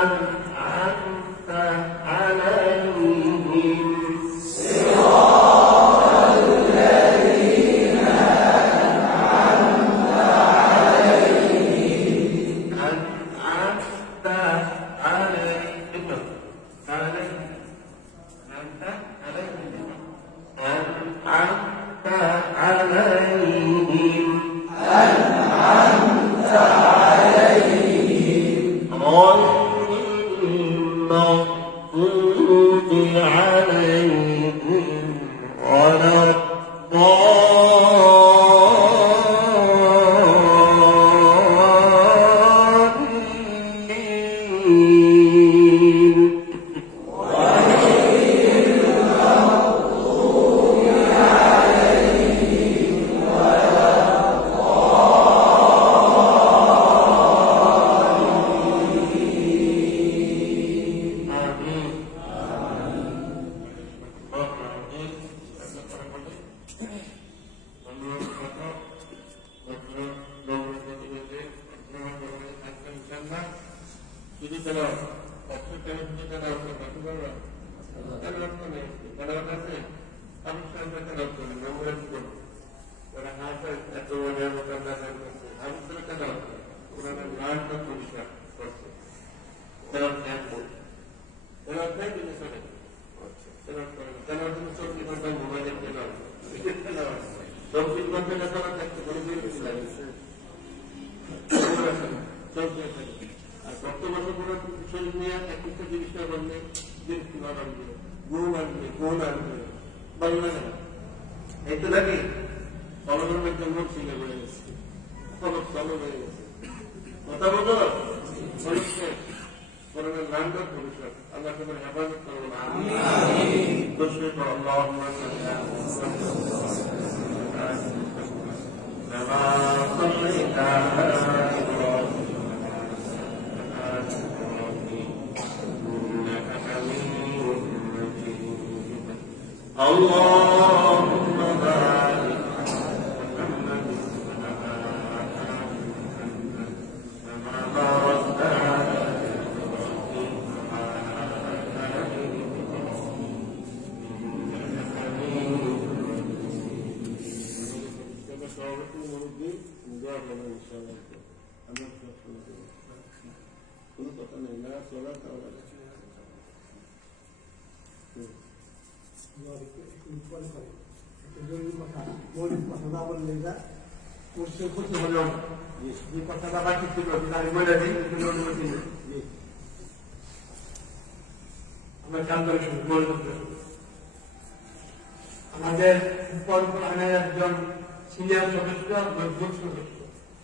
أنعمت عليهم আমাদের পরম্পরায় একজন সিনিয়র সদস্য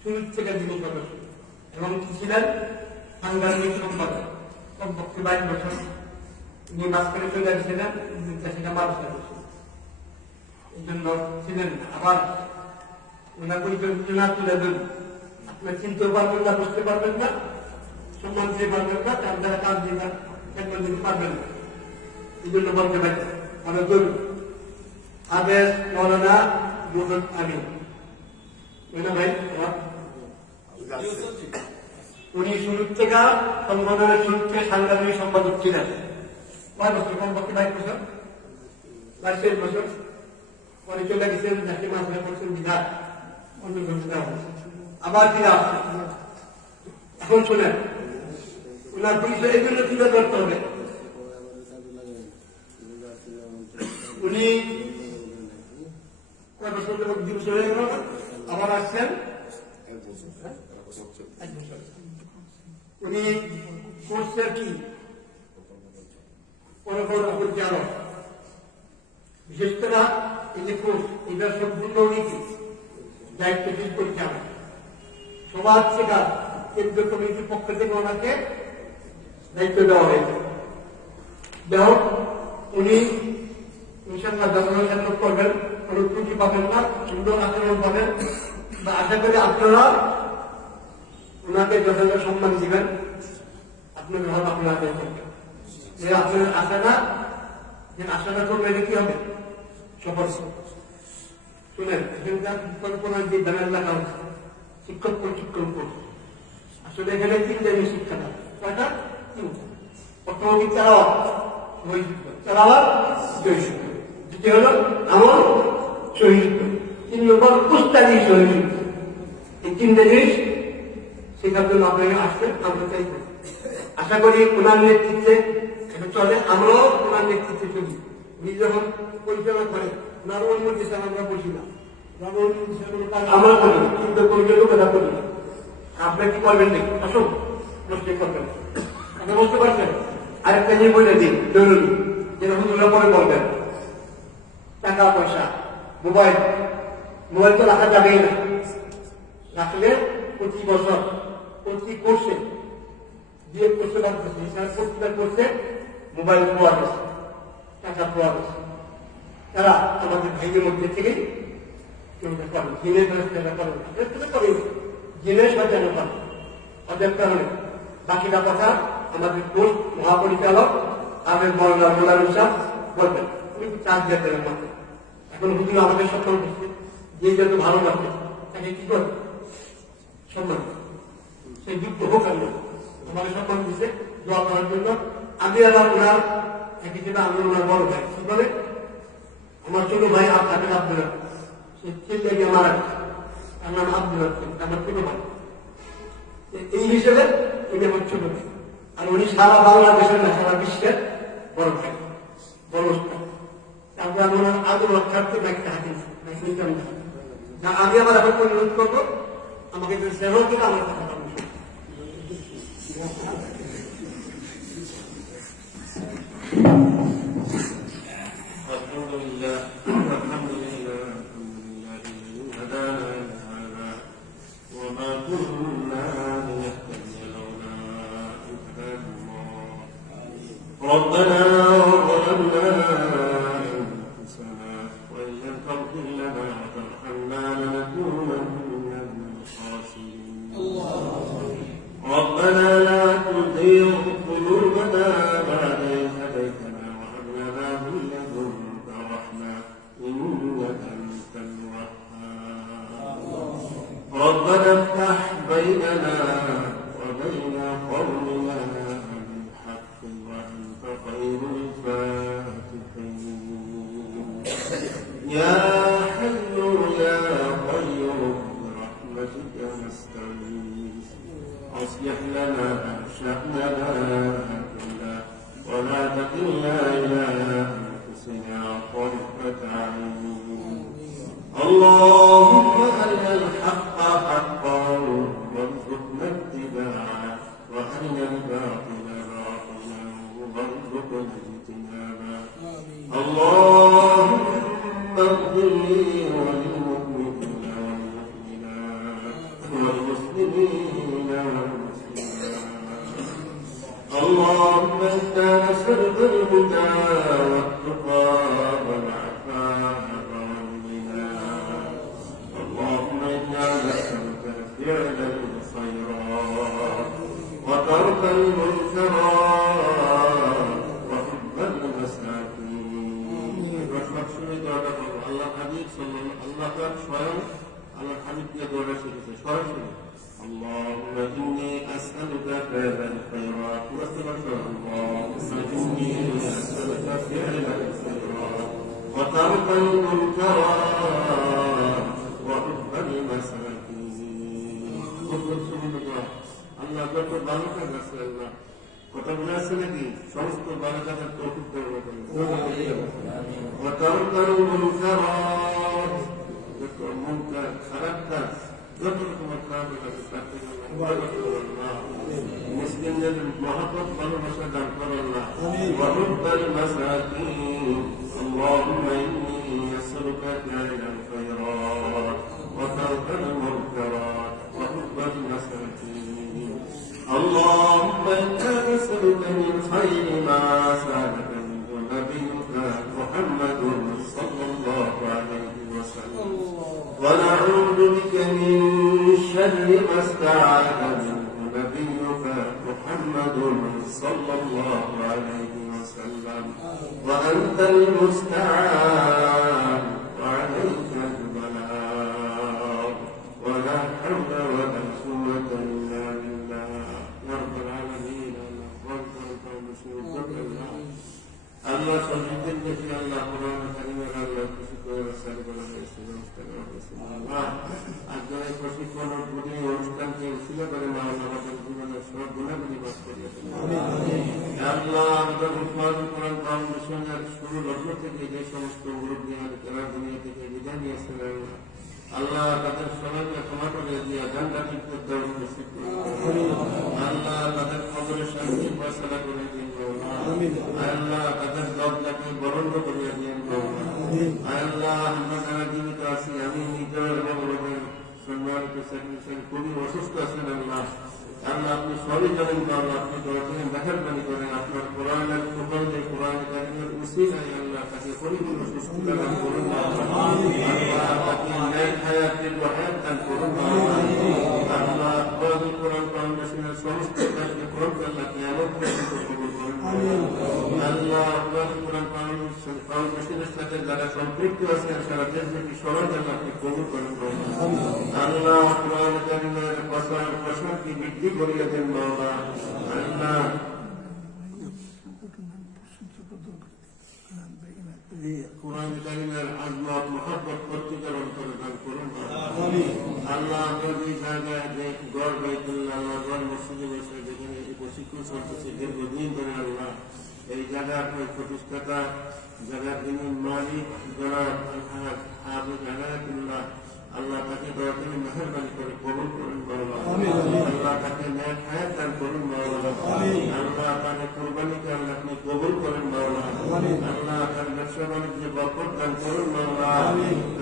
শুরু থেকে যিনি সদস্য এবং ছিলেন সাংবাদিক সম্পাদক কমপক্ষে 22 বছর উনি মাঝখানে চলে এসেছিলেন সেটা মানুষ এই জন্য ছিলেন আবার ওনার পরিচর্যা তুলে দেন আপনার চিনতে পারবেন না বুঝতে পারবেন না সম্মান দিয়ে পারবেন না তার দ্বারা কাজ দিয়ে খেদমত দিতে পারবেন না এই জন্য বলতে পারি আমরা করুন আবেশ মৌলানা মোহাম্মদ আমিন ভাই উনি শুরুর থেকে সংগঠনের শুরু থেকে সাংবাদিক সম্পাদক ছিলেন 5 বছর কমপক্ষে 22 বছর 22 বছর পরে চলে গেছেন জাতীয় মাধ্যমে পড়ছেন বিধান অন্য আবার ফিরে আসছে এখন শোনেন ওনার পরিচয় এগুলো তুলে ধরতে হবে উনি কয় বছর দিবস হয়ে গেল আবার আসছেন উনি কোর্সের কি পরিচালক বিশেষ করে এই যে কোর্স এটা সম্পূর্ণ নীতি দায়িত্বশীল পরিচালক সমাজ সেবা কেন্দ্রীয় কমিটির পক্ষ থেকে ওনাকে দায়িত্ব দেওয়া হয়েছে যাই উনি ইনশাআল্লাহ জনগণের করবেন কোনো ত্রুটি পাবেন না সুন্দর আচরণ পাবেন বা আশা করি আপনারা ওনাকে যথাযথ সম্মান দিবেন আপনার ভাব আপনারা আদায় করবেন যে আপনার আশাটা যে আশাটা করবে এটা কি হবে সফল শুনেন এখানকার পরিকল্পনার যে ব্যানার লেখা হচ্ছে শিক্ষক প্রশিক্ষণ কোর্স আসলে এখানে 3 জায়গায় শিক্ষাটা কয়টা প্রথমটি তেলাওয়াত তেলাওয়াত সহিষ্ণু, দ্বিতীয় হলো আমল সহিষ্ণু, 3 নম্বর উস্তাদি সহিষ্ণু। এই 3টে জিনিস শেখার জন্য আপনাকে আসতে আমরা চাইবো। আশা করি ওনার নেতৃত্বে এটা চলে, আমরাও ওনার নেতৃত্বে চলি। উনি যখন পরিচালনা করেন ওনার অনুমতি ছাড়া আমরা বসি না, আমরা করি না, কিন্তু পরিচালক কথা করি না। আপনার কি করবেন দেখি, আসুন প্রশ্ন করবেন, আপনি বুঝতে পারছেন। আরেকটা নিয়ে বলে দিই জরুরি, যেরকম ওরা পরে বলবেন, টাকা পয়সা মোবাইল তো রাখা যাবেই না। রাখলে প্রতি বছর প্রতি কোর্সে দিয়ে করতে পারতেছে, প্রতিটা কোর্সে মোবাইল পাওয়া গেছে, টাকা পাওয়া গেছে। তারা আমাদের ভাইয়ের মধ্যে থেকে কেউ করেন, জেনে করেন, জেনে সাজানো করেন। ওদের কারণে বাকিটা কথা আমাদের কোর্স মহাপরিচালক আমাদের মৌলানা মোলানুর সাহেব বলবেন, উনি চার্জ দিতেন আমাদের। এখন হুজুর আমাদের সম্মান করছে, যে যত ভালো লাগবে তাকে কি করবে সম্মান, সেই যুক্ত হোক। আমাদের সম্মান দিচ্ছে দোয়া করার জন্য। আমি আবার ওনার এক হিসেবে আমি ওনার বড় ভাই, কি বলে আমার ছোট ভাই আপনাকে আব্দুল, সে ছেলে গিয়ে মারা গেছে, তার নাম আব্দুল, আমার ছোট ভাই। এই হিসেবে উনি আমার ছোট ভাই, আর উনি সারা বাংলাদেশের না সারা বিশ্বের বড় ভাই, বড় উস্তাদ। তারপরে আমি ওনার আদর রক্ষার্থে ব্যাগটা হাতিয়েছি, আমি আবার এখন অনুরোধ করবো আমাকে যদি সেবা থেকে আমার কথা বলবো। ربنا ظلمنا أنفسنا وإن لم تغفر لنا وترحمنا لنكونن من الخاسرين. ربنا لا تزغ قلوبنا بعد إذ هديتنا وهب لنا من لدنك رحمة إنك أنت الوهاب. ربنا افتح بيننا وبين قومنا بالحق وأنت خير الفاتحين. يا حي يا قيوم برحمتك نستغيث أصلح لنا شأننا كله ولا تكلنا إلى أنفسنا طرفة عين. اللهم أرنا الحق حقا وارزقنا اتباعه وأرنا الباطل باطلا وارزقنا اجتنابه. اللهم اغفر لي وللمؤمنين والمؤمنات والمسلمين والمسلمات. اللهم إنا نسألك الهدى والتقى والعفاف والغنى. اللهم إنا نسألك فعل الخيرات وترك المنكرات وحب المساكين. الله حبيب صلى الله عليه وسلم الله حبيب يدور شيء. اللهم إني أسألك فعل الخيرات اللهم إني أسألك فعل الخيرات وترك المنكرات وحب المساكين. আল্লাহ যত ভালো কাজ আছে আল্লাহ কথাগুলো আছে নাকি সমস্ত ভালো কাজের তৌফিক দান করুন। যত মুনকার খারাপ কাজ যত রকমের খারাপ কাজ করতে মুসলিমদের মহব্বত ভালোবাসা দান করুন আল্লাহ। ওয়াহুব্বাল মাসাকিন اللهم إني أسألك فعل الخيرات وترك المنكرات وحب المساكين. اللهم إنا نسألك من خير ما سألك منه نبيك محمد صلى الله عليه وسلم ونعوذ بك من شر ما استعاذ منه نبيك محمد صلى الله عليه وسلم وأنت المستعان وعليك البلاغ ولا حول ولا قوة إلا بالله يا رب العالمين. আল্লাহ সন্ধিদের বেশি আল্লাহ কোরআন কারিমের আল্লাহ খুশি করে রাস্তায় বলা হয়েছে ব্যবস্থা করা হয়েছে আল্লাহ আজকের এই প্রশিক্ষণ অনুষ্ঠানকে উৎসিত করে মা আমাদের জীবনের সব গুণাগুলি বাস করিয়ে আল্লাহ আমাদের উৎপাদন কোরআন ফাউন্ডেশনের শুরু লগ্ন থেকে যে সমস্ত মুরব্বী আমাদের কেনা দুনিয়া থেকে বিদায় নিয়েছেন আল্লাহ তাদের সবাইকে ক্ষমা করে দিয়ে জান্নাতুল ফেরদাউস নসিব করুন আল্লাহ তাদের কবরে শান্তি ফয়সালা করে দিন আল্লাহ তাদের দরজাকে বরণ্য করিয়া দিন আল্লাহ আমরা যারা জীবিত আছি আমি নিজের এবং আমাদের সম্মানিত সেক্রেটারি খুবই অসুস্থ আছেন আল্লাহ আল্লাহ আপনি সবই জানেন আল্লাহ আপনি দরকারে মেহেরবানি করেন আপনার কোরআনের প্রকল্পে কোরআন কারিমের উসিলায় আল্লাহ তাকে পরিপূর্ণ সুস্থতা দান করুন আল্লাহ তাকে ন্যায় হায়াতের হায়াত দান করুন আল্লাহ কোরআন ফাউন্ডেশনের সমস্ত কাজকে করতে আল্লাহকে এমন পর্যন্ত কবুল করুন আল্লাহ কোরআন ফাউন্ডেশনের সাথে যারা সম্পৃক্ত আছেন সারা দেশ থেকে সবাই আল্লাহ আপনি কবুল করেন আল্লাহ কোরআন কারিমের প্রসারকে বৃদ্ধি করিয়ে দেন বাবা আল্লাহ কোরআন কারিমের আজমত মহব্বত প্রতিকরণ করে দান করুন আল্লাহ আমরা যে জায়গায় যে গড় বাইতুল্লাহ আল্লাহ গড় মসজিদে বসে যেখানে প্রশিক্ষণ চলতেছে দীর্ঘদিন ধরে আল্লাহ এই জায়গার প্রতিষ্ঠাতা জায়গার যিনি মালিক জনাব হাফেজ আনায়াতুল্লাহ আল্লাহ তাকে দয়া করে মেহেরবানি করে কবুল করুন আল্লাহ তাকে ন্যায় হায়াত দান করুন আল্লাহ তাকে কোরবানিকে আল্লাহ আপনি কবুল করেন আল্লাহ তার ব্যবসা বাণিজ্যে বরকত দান করুন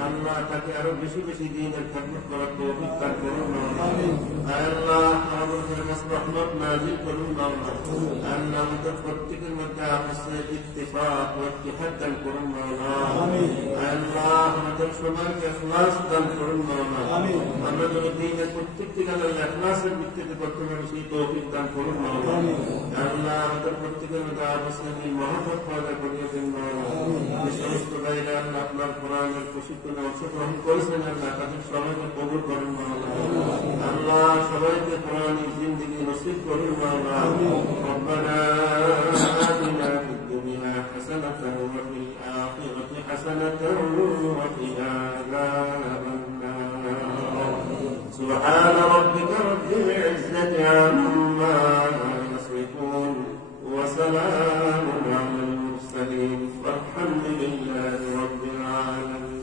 আল্লাহ তাকে আরো বেশি বেশি দিনের খেদমত করার তৌফিক দান করুন আল্লাহ আমাদের কাছে রহমত নাযিল করুন আল্লাহ আমাদের প্রত্যেকের মধ্যে আপসে ইত্তেফাক ও ইত্তেহাদ দান করুন আল্লাহ আমাদের সবাইকে ইখলাস দান করুন আমরা যেন দিনের প্রত্যেকটি কাজে ইখলাসের ভিত্তিতে করতে পারি সেই তৌফিক দান করুন আল্লাহ আমাদের প্রত্যেকের মধ্যে আপসে মহব্বত পয়দা করিয়ে দেন যে সমস্ত ভাইরা আল্লাহ আপনার কোরআনের প্রশিক্ষণে অংশগ্রহণ করেছেন আল্লাহ তাদের সবাইকে কবুল করেন আল্লাহ সবাইকে কোরআনের জিন্দেগি নসিব করুন ربنا آتنا في الدنيا حسنة وفي الآخرة حسنة وقنا عذاب النار سبحان ربك رب العزة عما يصفون وسلام على المرسلين والحمد لله رب العالمين